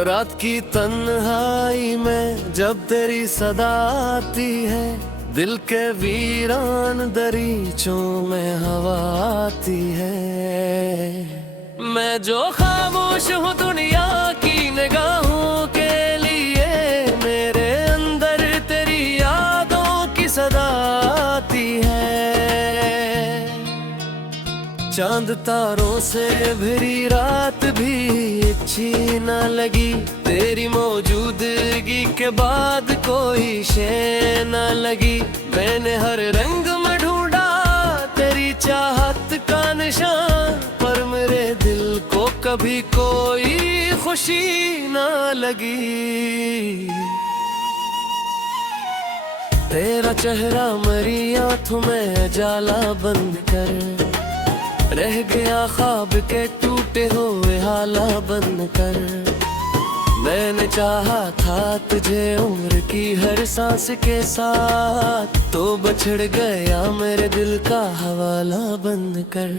रात की तन्हाई में जब तेरी सदा आती है, दिल के वीरान दरीचों में हवा आती है। मैं जो खामोश हूँ दुनिया की निगाहों के लिए, मेरे अंदर तेरी यादों की सदा आती है। चांद तारों से भरी रात भी अच्छी न लगी, तेरी मौजूदगी के बाद कोई शय न लगी। मैंने हर रंग में ढूंढा तेरी चाहत का निशान, पर मेरे दिल को कभी कोई खुशी न लगी। तेरा चेहरा मेरी आंखों में जाला बंद कर, रह गया ख्वाब के टूटे हुए हाला बंद कर। मैंने चाहा था तुझे उम्र की हर सांस के साथ, तो बछड़ गया मेरे दिल का हवाला बंद कर।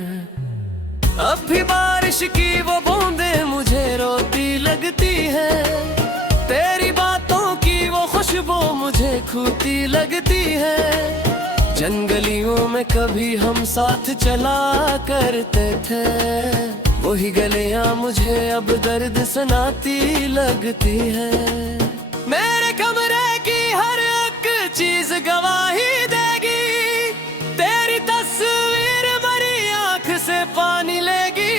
अब भी बारिश की वो बूंदें मुझे रोती लगती है, तेरी बातों की वो खुशबू मुझे खूटी लगती है। जंगलियों में कभी हम साथ चला करते थे, वही गलियां मुझे अब दर्द सुनाती लगती है। मेरे कमरे की हर एक चीज गवाही देगी, तेरी तस्वीर मेरी आंख से पानी लेगी।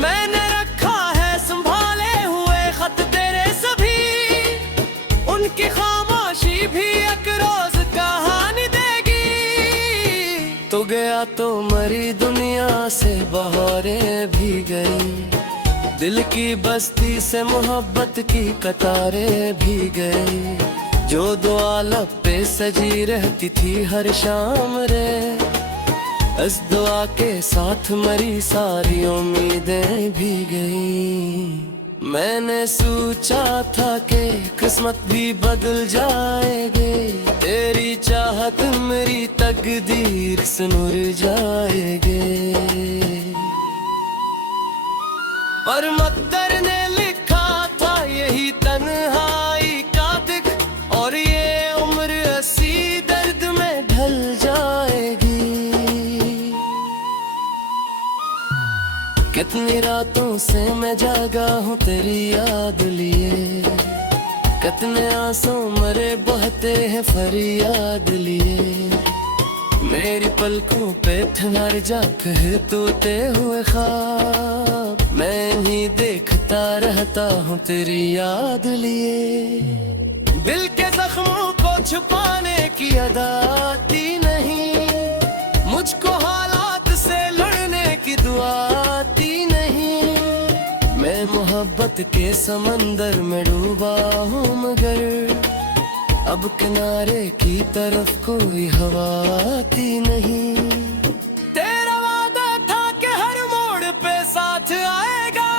मैंने रखा है संभाले हुए खत तेरे सभी, उनकी खामोशी भी एक रोज कहानी देगी। तो गया तो मरी दुनिया से बहारें भी गई, दिल की बस्ती से मोहब्बत की कतारें भी गई। जो दुआ लब पे सजी रहती थी हर शाम रे, इस दुआ के साथ मरी सारी उम्मीदें भी गई। मैंने सोचा था कि किस्मत भी बदल जाएगी, तेरी चाहत मेरी तकदीर सुनुर जाएगी। पर मकदर ने लिखा था यही तन्हाई का दिख, और ये उम्र ऐसी दर्द में ढल जाएगी। कितनी रातों से मैं जागा हूँ तेरी याद लिए, कितने आंसू मरे बहते हैं फरियाद लिए। मेरी पलकों पे ठहर जा कहते हुए ख्वाब, मैं ही देखता रहता हूँ तेरी याद लिए। दिल के जख्मों को छुपाने की अदा आती नहीं, मुझको हालात से लड़ने की दुआ आती नहीं। मैं मोहब्बत के समंदर में डूबा हूँ, मगर अब किनारे की तरफ कोई हवा आती नहीं। तेरा वादा था कि हर मोड़ पे साथ आएगा,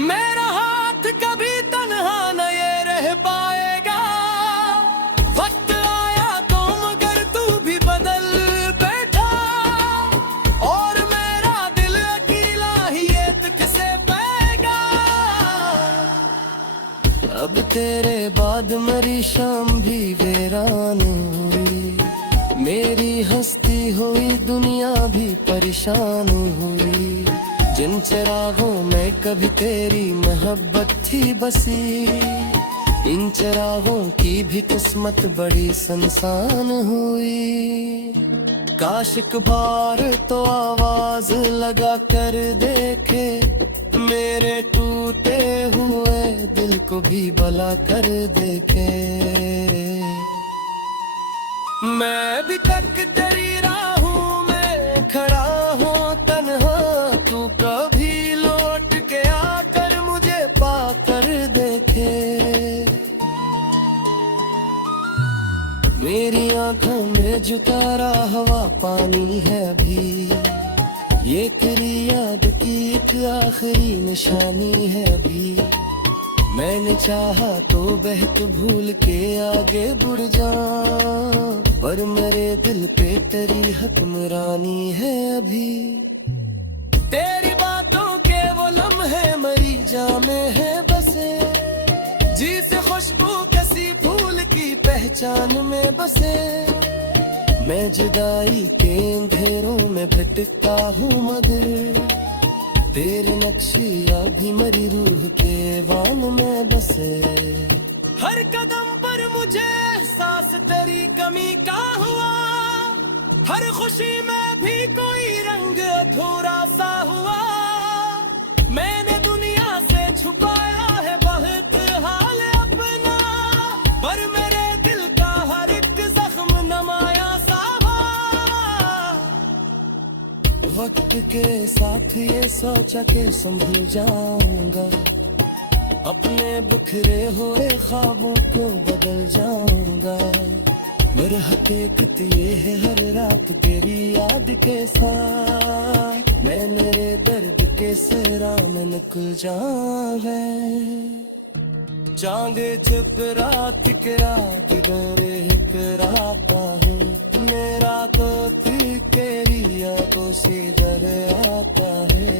मेरा हाथ कभी तन्हा न ये रह पाएगा। वक्त आया तो मगर तू भी बदल बैठा, और मेरा दिल अकेला ही ये तक से पाएगा। अब तेरे बाद मरी शाम भी वीरान हुई, मेरी हस्ती हुई दुनिया भी परेशान हुई। जिन चिरागों में कभी तेरी मोहब्बत थी बसी, इन चिरागों की भी किस्मत बड़ी सुनसान हुई। काश एक बार तो आवाज लगा कर देखे, मेरे टूटे हुए दिल को भी भला कर देखे। मैं भी तक तेरी राहों में खड़ा हूँ तन्हा, तू कभी लौट के आकर मुझे पाकर देखे। मेरी आंखों में जो तारा हवा पानी है अभी, ये तेरी याद की एक आखिरी निशानी है अभी। मैंने चाहा तो बहत भूल के आगे बढ़ जाऊं, पर मेरे दिल पे तेरी हुक्मरानी है अभी। तेरी बातों के वो लम्हे मरी जामे है बसे, जी से खुशबू कसी फूल की पहचान में बसे। मैं जुदाई के अंधेरों में भटकता हूँ मगर तेरे नक्शिया भी मरी रूह के वान में बसे। हर कदम पर मुझे एहसास तेरी कमी का हुआ, हर खुशी में भी कोई रंग अधूरा सा हुआ। मैंने दुनिया से छुपाया है बहुत हाल अपना, पर मेरे दिल का हर एक जख्म नमाया सा हुआ। वक्त के साथ ये सोचा के संभल जाऊंगा, अपने बिखरे हुए ख्वाबों को बदल जाऊंगा। मेरे हकीकत ये है हर रात तेरी याद के साथ मैं मेरे दर्द के सिरा में निकल जाऊंगा। चांद छुप रात के रात डरे कराता हूँ, मेरा तो तेरी यादों से डर आता है।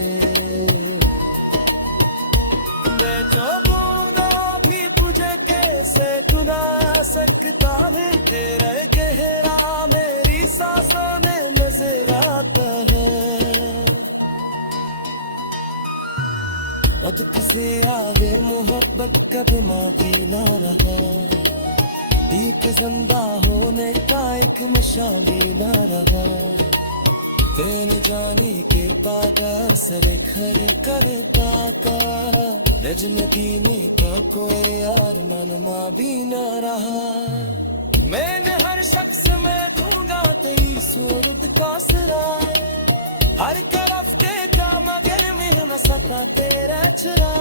मैं तो बूंदा भी तुझे कैसे सुना सकता है, तेरा चेहरा मेरी सांसों में नजर आता है। वक्त से आगे मोहब्बत कभी माफी ना रहा, एक जिंदा होने का एक नशा भी ना रहा। तेने जाने के बाद सर खर कर पाता, रजनदीनी का कोई यार मनमा भी न रहा। मैंने हर शख्स में दूंगा तेरी सूरत का सिरा, हर तरफ देखा मगर मिल न सका तेरा चुरा।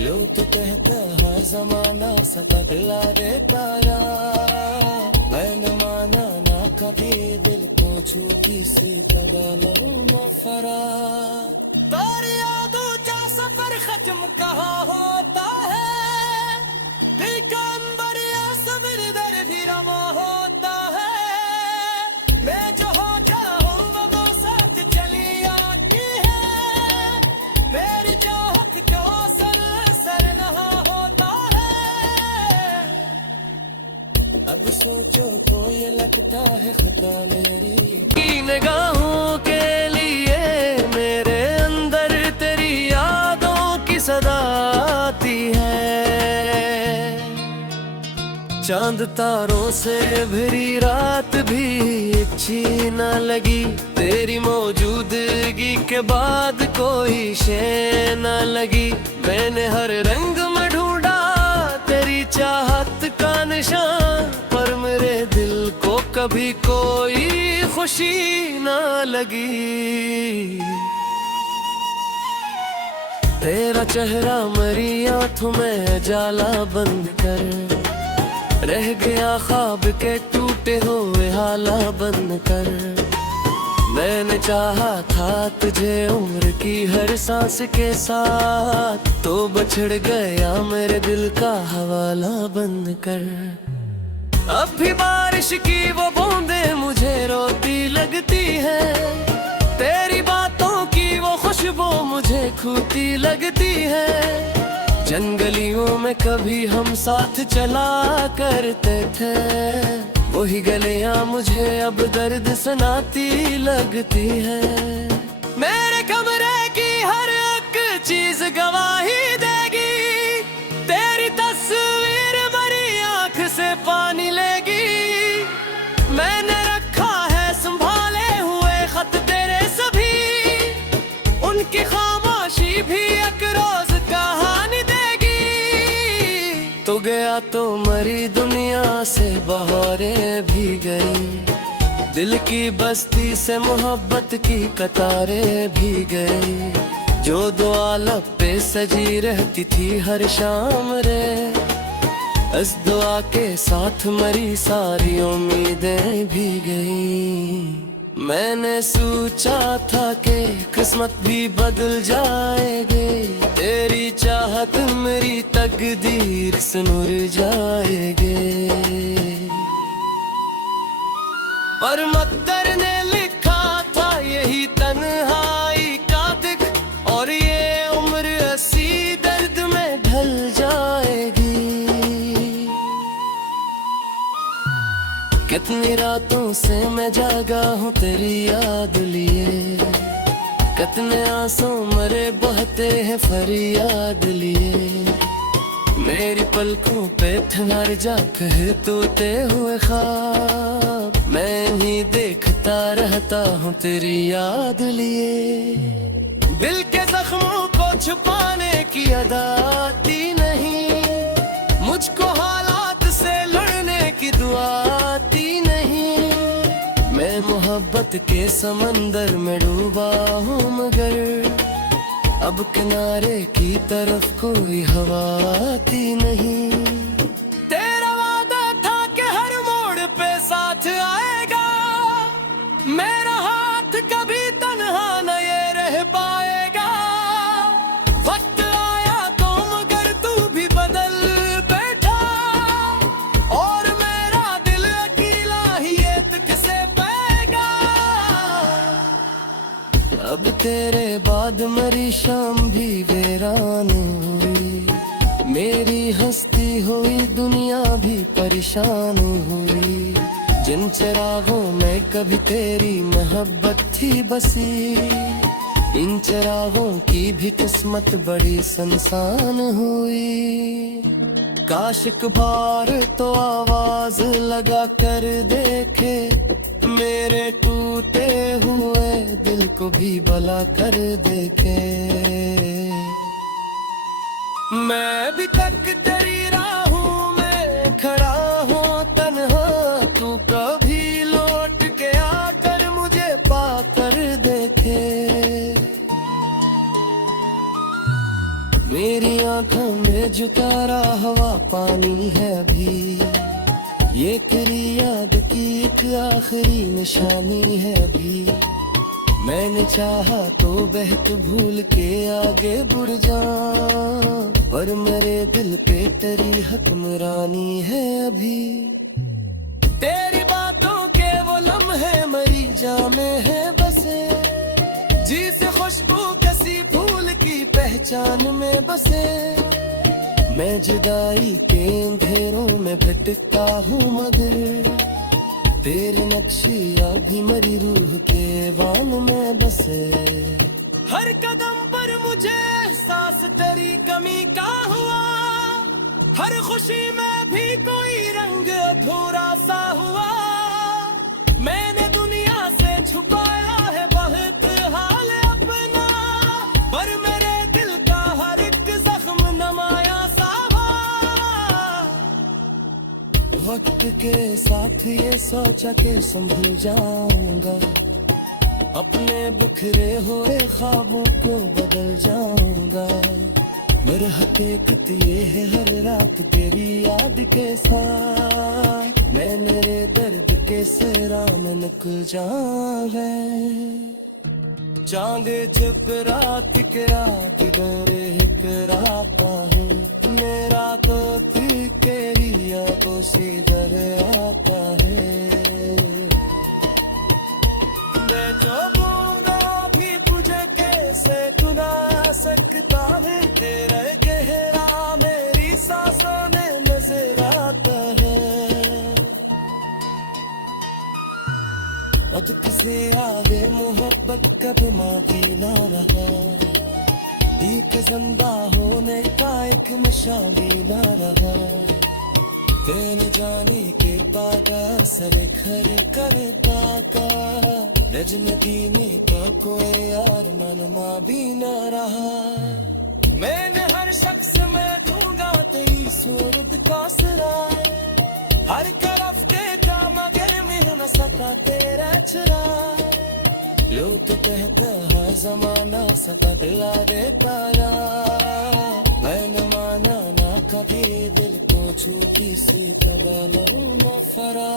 लोग तो कहते हैं जमाना सता दिला देता यार, मैंने माना ना कभी दिल को झूठी से तगलू न फराक। तारी यादों का सफर खत्म कहाँ होता है, दिल का अंबर या सब्र दर भी रवा होता है। मैं जो होता हूँ वो साथ चली आती है, मेरी चाहत को सर रहा होता है। अब सोचो को ये लगता है खुदा मेरी निगाहों के लिए मेरे अंदर तेरी यादों की सदा आती है। चांद तारों से भरी रात भी अच्छी न लगी, तेरी मौजूदगी के बाद कोई शे न लगी। मैंने हर रंग में ढूंढा तेरी चाहत का निशान, पर मेरे दिल को कभी कोई खुशी न लगी। तेरा चेहरा मरी आंखों में जाला बंद कर, रह गया ख्वाब के टूटे हुए हाला बंद कर। मैंने चाहा था तुझे उम्र की हर सांस के साथ, तो बछड़ गया मेरे दिल का हवाला बंद कर। अब भी बारिश की वो बूंदे मुझे रोती लगती है, तेरी बातों की वो खुशबू मुझे खूटी लगती है। जंगलियों में कभी हम साथ चला करते थे, वही गलियां मुझे अब दर्द सुनाती लगती है। मेरे कमरे की हर एक चीज गवाही देगी, तेरी तस्वीर मरी आंख से पानी लेगी। मैंने रखा है संभाले हुए खत तेरे सभी, उनकी खामोशी भी एक रोज कहानी देगी। तो गया तो मरी दुनिया से बहारें भी गई, दिल की बस्ती से मोहब्बत की कतारें भी गई। जो दुआ लब पे सजी रहती थी हर शाम रे, इस दुआ के साथ मरी सारी उम्मीदें भी गई। मैंने सोचा था कि किस्मत भी बदल जाएगी, तेरी चाहत चाहत मेरी तकदीर सुनुर जाएगे। पर मकदर ने लिखा था यही तन्हाई का दिख, और ये उम्र ऐसी दर्द में ढल जाएगी। कितनी रातों से मैं जागा हूँ तेरी याद लिए, कितने आंसू मरे बहते हैं फरियाद लिए। मेरी पलकों पे ठहर जा कहे तोते हुए ख्वाब, मैं ही देखता रहता हूँ तेरी याद लिए। दिल के जख्मों को छुपाने की अदा आती नहीं, मुझको हालात से लड़ने की दुआ आती नहीं। मैं मोहब्बत के समंदर में डूबा हूँ, मगर अब किनारे की तरफ कोई हवा आती नहीं। तेरा वादा था कि हर मोड़ पे साथ आएगा, मेरा हाथ कभी तन्हा न ये रह पाएगा। वक्त आया तो मगर तू भी बदल बैठा, और मेरा दिल अकेला ही ये तक से पाएगा। अब तेरे बाद मेरी शाम भी वीरान हुई, मेरी हस्ती हुई दुनिया भी परेशान हुई। जिन चिरागों में कभी तेरी मोहब्बत थी बसी, इन चिरागों की भी किस्मत बड़ी सुनसान हुई। काश एक बार तो आवाज लगा कर देखे, मेरे टूटे हुए दिल को भी भला कर देखे। मैं भी तक तेरी राहों में खड़ा हूँ तन्हा, तू कभी लौट के आकर मुझे पाकर देखे। मेरी आंखों में जो तारा हवा पानी है अभी, ये तेरी याद की एक आखिरी निशानी है अभी। मैंने चाहा तो बहत भूल के आगे बढ़ जा, पर मेरे दिल पे तेरी हुक्मरानी है अभी। तेरी बातों के वो लम्हे मरी जामे है बसे, जी से खुशबू किसी फूल की पहचान में बसे। मैं जुदाई के अंधेरों में भटकता हूँ, मगर तेरे नक्शिया भी मरी रूह के वान में बसे। हर कदम पर मुझे एहसास तेरी कमी का हुआ, हर खुशी में भी कोई रंग अधूरा सा हुआ। मैंने दुनिया से छुपाया है बहुत हाल अपना, पर मेरे दिल का हर एक जख्म नमाया सा। वक्त के साथ ये सोचा के संभल जाऊंगा, अपने बिखरे हुए ख्वाबों को बदल जाऊंगा। मेरा हकीकत ये है हर रात तेरी याद के साथ, मैं मेरे दर्द के सिरा में निकल जाऊंगा। जागे चुप रात के रात डरे हिकराता हूँ, मेरा तो तेरी यादों से डर आता है। मैं जो बूंदा भी तुझे कैसे सुना सकता है, तेरा गहरा मेरी सांसों में नजर आता है। अब किसे आगे मोहब्बत कब माफी ना रहा, एक जिंदा होने का एक नशा भी ना रहा। तेने जाने के पागा सर खर करता का, रजनदीनी का कोई यार मनमा भी ना रहा। मैंने हर शख्स में दूंगा तेरी सूरत का सरा, हर तरफ देखा मगर में न सका तेरा चुरा। लोग तो कहते हैं जमाना सका दिला देता यार, मैंने माना ना कभी दिल को छूटी से तबालों न फरा।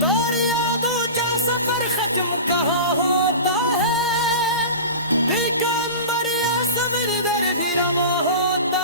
तारी यादों का सफर खत्म कहाँ होता है, दिल का अंबर या सब्र दर भी रवा होता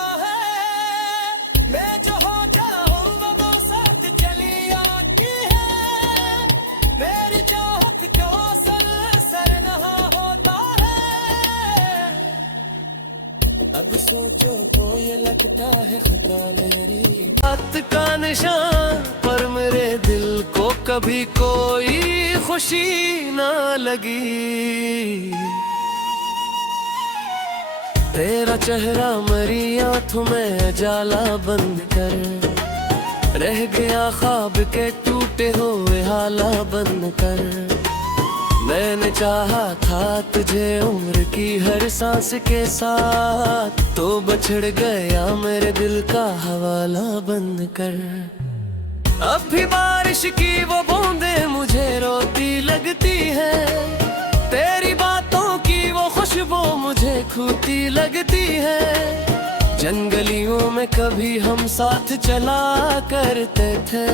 अब सोचो तो ये लगता है खुदा मेरी बात का निशान, पर मेरे दिल को कभी कोई खुशी ना लगी। तेरा चेहरा मरी आँखों में जाला बंद कर, रह गया ख्वाब के टूटे हुए हाला बंद कर। मैंने चाहा था तुझे उम्र की हर सांस के साथ, तो बछड़ गया मेरे दिल का हवाला बंद कर। अब भी बारिश की वो बूंदें मुझे रोती लगती है, तेरी बातों की वो खुशबू मुझे खूटी लगती है। जंगलियों में कभी हम साथ चला करते थे,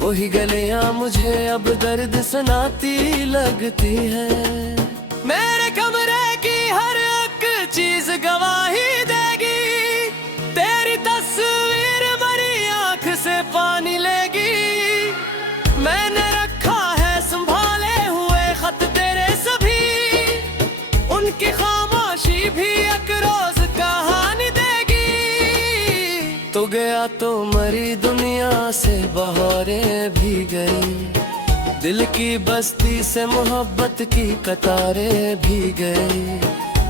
वही गलियां मुझे अब दर्द सुनाती लगती है। मेरे कमरे की हर एक चीज गवाही देगी, तेरी तस्वीर मरी आंख से पानी लेगी। मैंने रखा है संभाले हुए खत तेरे सभी, उनकी खामोशी भी एक रोज कहानी देगी। तो गया तो मरी दुनिया से बहारें भी गई, दिल की बस्ती से मोहब्बत की कतारें भी गई।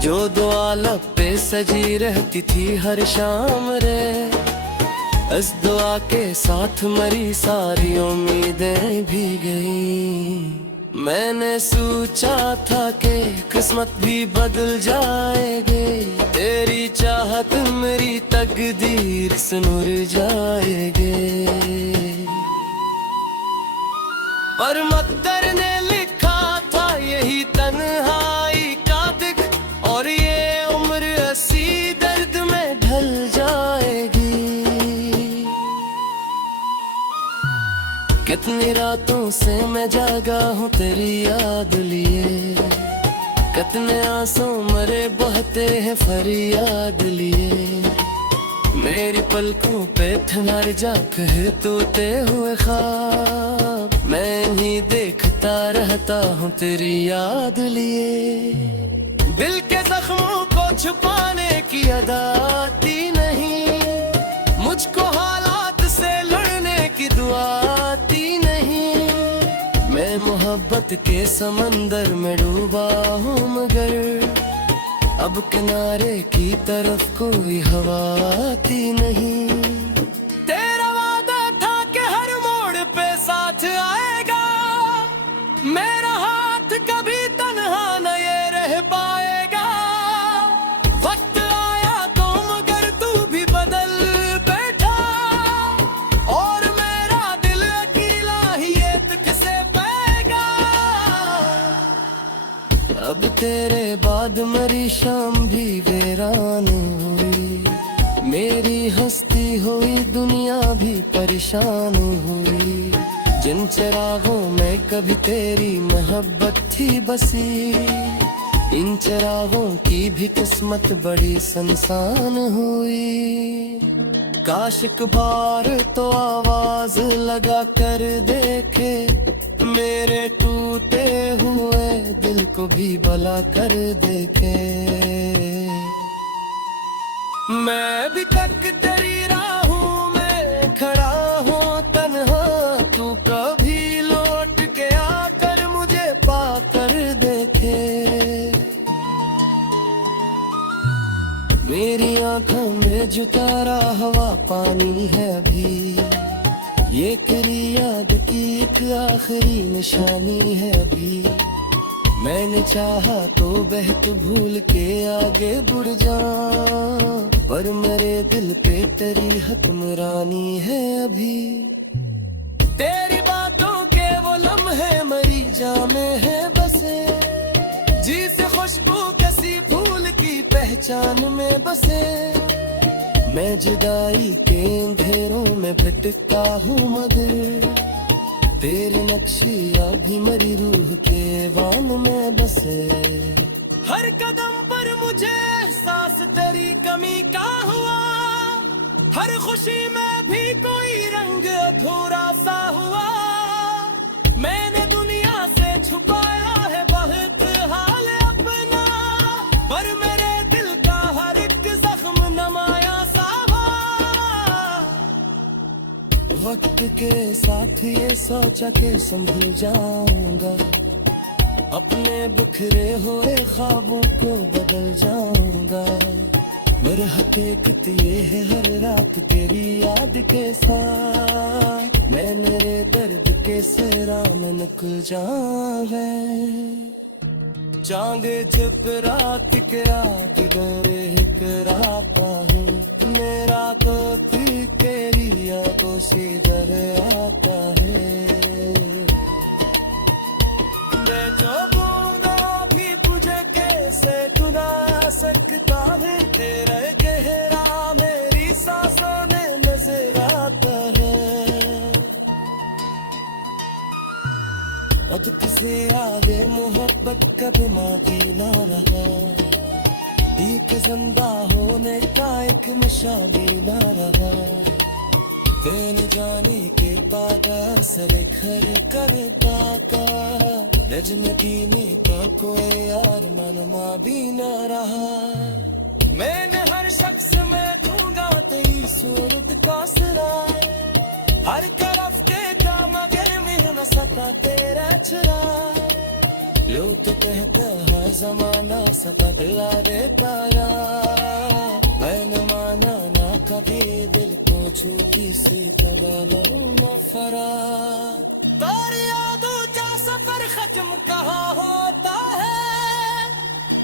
जो दुआ लब पे सजी रहती थी हर शाम रे, इस दुआ के साथ मरी सारी उम्मीदें भी गई। मैंने सोचा था कि किस्मत भी बदल जाएगी, तेरी चाहत मेरी तकदीर सुनुर जाएगी। पर मकदर ने लिखा था यही तन्हाई का दिख, और ये उम्र ऐसी दर्द में ढल जाएगी। कितनी रातों से मैं जागा हूँ तेरी याद लिए, कितने आंसू मरे बहते हैं फरियाद लिए। मेरी पलकों पे ठहर जा कहते हुए ख्वाब, मैं ही देखता रहता हूँ तेरी याद लिए। दिल के जख्मों को छुपाने की अदा आती नहीं, मुझको हालात से लड़ने की दुआ आती नहीं। मैं मोहब्बत के समंदर में डूबा हूँ, मगर अब किनारे की तरफ कोई हवा आती नहीं। तेरा वादा था कि हर मोड़ पे साथ आएगा, मेरा हाथ कभी तन्हा न ये रह पाएगा। वक्त आया तो मगर तू भी बदल बैठा, और मेरा दिल अकेला ही ये तक से पाएगा। अब तेरे बाद मरी शाम भी वीरान हुई, मेरी हस्ती हुई दुनिया भी परेशान हुई। जिन चिरागों में कभी तेरी मोहब्बत थी बसी, इन चिरागों की भी किस्मत बड़ी सुनसान हुई। काश एक बार तो आवाज लगा कर देखे, मेरे टूटे हुए दिल को भी भला कर देखे। मैं भी तक तेरी राहों में खड़ा हूँ तन्हा, तू कभी लौट के आकर मुझे पाकर देखे। मेरी आंखों में जो तारा हवा पानी है अभी, ये तेरी याद की एक आखिरी निशानी है अभी। मैंने चाहा तो बहक भूल के आगे बढ़ जा, पर मेरे दिल पे तेरी हुक्मरानी है अभी। तेरी बातों के वो लम्हे मरी जामे है बसे, जी से खुशबू किसी फूल की पहचान में बसे। मैं जुदाई के अंधेरों में भटकता हूँ, मगर तेरी नक्शिया भी मरी रूह के वान में बसे। हर कदम पर मुझे एहसास तेरी कमी का हुआ, हर खुशी में भी कोई रंग अधूरा सा हुआ। मैंने दुनिया से छुपाया है बहुत हाल अपना, पर मेरे दिल का हर एक वक्त के साथ ये सोचा के संभल जाऊंगा, अपने बिखरे हुए ख्वाबों को बदल जाऊंगा। मेरे हकीकत ये है हर रात तेरी याद के साथ, मैं मेरे दर्द के सिरा में निकल जावे। चांगे छुप रात के रात डरे कराता हूँ, मेरा तो तेरी यादों से डर आता है। मैं तो बूंदा भी तुझे कैसे चुना सकता है, तेरा गहरा मेरी सांसों में नजर आता है। अब किसे आवे मोहब्बत कभी माफी ना रहा, एक जिंदा होने का एक नशा भी ना रहा। तेन जाने के बाद सर खर करता का रजनगी में तो कोई यार मनमा भी न रहा। मैंने हर शख्स में दूंगा तेरी सूरत का सिरा, हर तरफ के काम अगर मिल न सका तेरा चुरा। लोग तो कहते हैं जमाना सता दिला देता यार, मैंने माना ना कभी दिल को झूठी सी तरह लूं ना फरार। तारी यादों का सफर खत्म कहाँ होता है,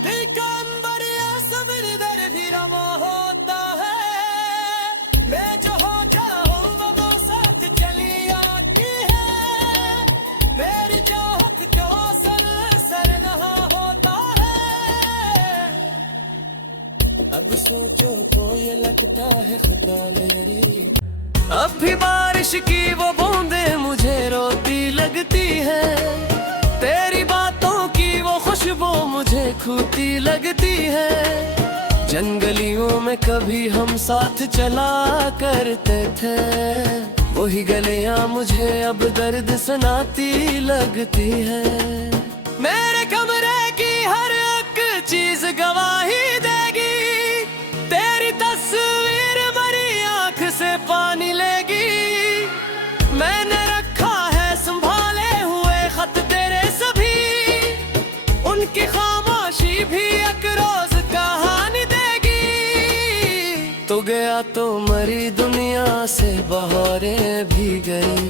लेकिन अंबर या सबर दर भी रवा होता है। मैं जो हो जाऊं वो साथ चली आती है, मेरी चाहत को सर नहा होता है। अब सोचो तो ये लगता है खुदा मेरी, अब भी बारिश की वो बूंदें मुझे रोती लगती है, तेरी बातों की वो खुशबू मुझे खूटी लगती है। जंगलियों में कभी हम साथ चला करते थे, वही गलियां मुझे अब दर्द सुनाती लगती है। मेरे कमरे की हर एक चीज गवाही देगी, तेरी तस्वीर मरी आंख से पानी लेगी। मैंने रखा है संभाले हुए खत तेरे सभी, उनकी खामोशी भी एक रोज कहानी देगी। तो गया तो मरी दुनिया से बहारें भी गई,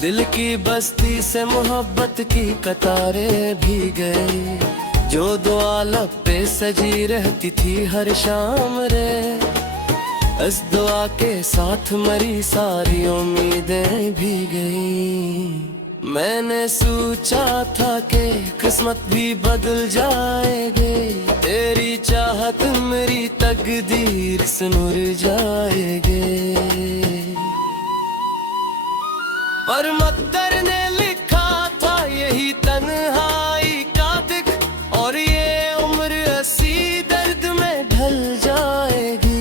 दिल की बस्ती से मोहब्बत की कतारें भी गई। जो दुआ लब पे सजी रहती थी हर शाम रे, इस दुआ के साथ मरी सारी उम्मीदें भी गई। मैंने सोचा था कि किस्मत भी बदल जाएगी, तेरी चाहत मेरी तकदीर सुनुर जाएगी। पर मकदर ने लिखा था यही तन्हाई का दिख, और ये उम्र ऐसी दर्द में ढल जाएगी।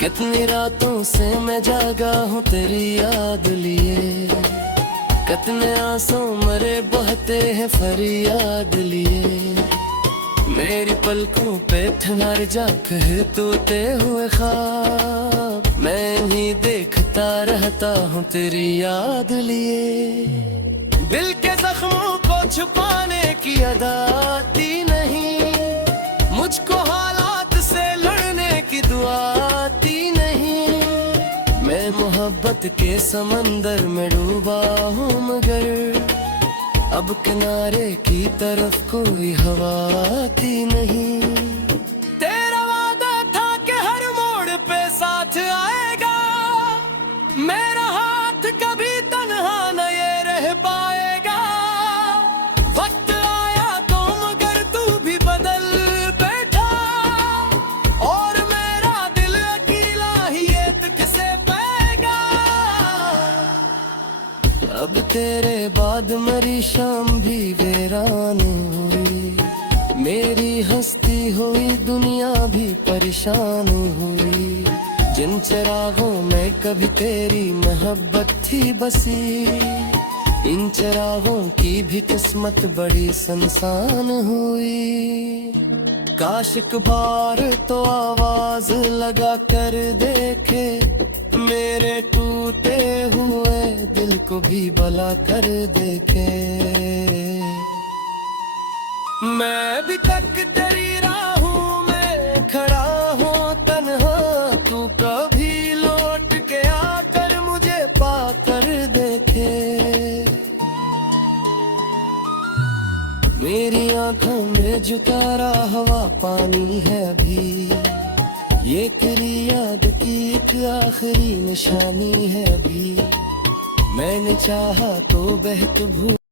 कितनी रातों से मैं जागा हूँ तेरी याद लिए, कितने आंसू मरे बहते हैं फरियाद लिए। मेरी पलकों पे ठहर जा कहते हुए ख्वाब, मैं ही देखता रहता हूँ तेरी याद लिए। दिल के जख्मों को छुपाने की अदा आती नहीं, मुझको हालात से लड़ने की दुआ आती नहीं। मैं मोहब्बत के समंदर में डूबा हूँ मगर अब किनारे की तरफ कोई हवा आती नहीं। तेरा वादा था कि हर मोड़ पे साथ आएगा, मेरा हाथ कभी तन्हा न ये रह पाएगा। वक्त आया तो मगर तू भी बदल बैठा, और मेरा दिल अकेला ही ये तक से पाएगा। अब तेरे बाद मरी शाम भी वीरान हुई, मेरी हस्ती हुई दुनिया भी परेशान हुई। जिन चिरागों में कभी तेरी मोहब्बत थी बसी, इन चिरागों की भी किस्मत बड़ी सुनसान हुई। काश एक बार तो आवाज लगा कर देखे, मेरे टूटे हुए दिल को भी भला कर देखे। मैं भी तक तेरी राहों में खड़ा हूँ तन्हा, तू कभी लौट के आकर मुझे पाकर देखे। मेरी आंखों में जो तारा हवा पानी है अभी, ये तेरी याद की एक आखिरी निशानी है अभी। मैंने चाहा तो बहत भूल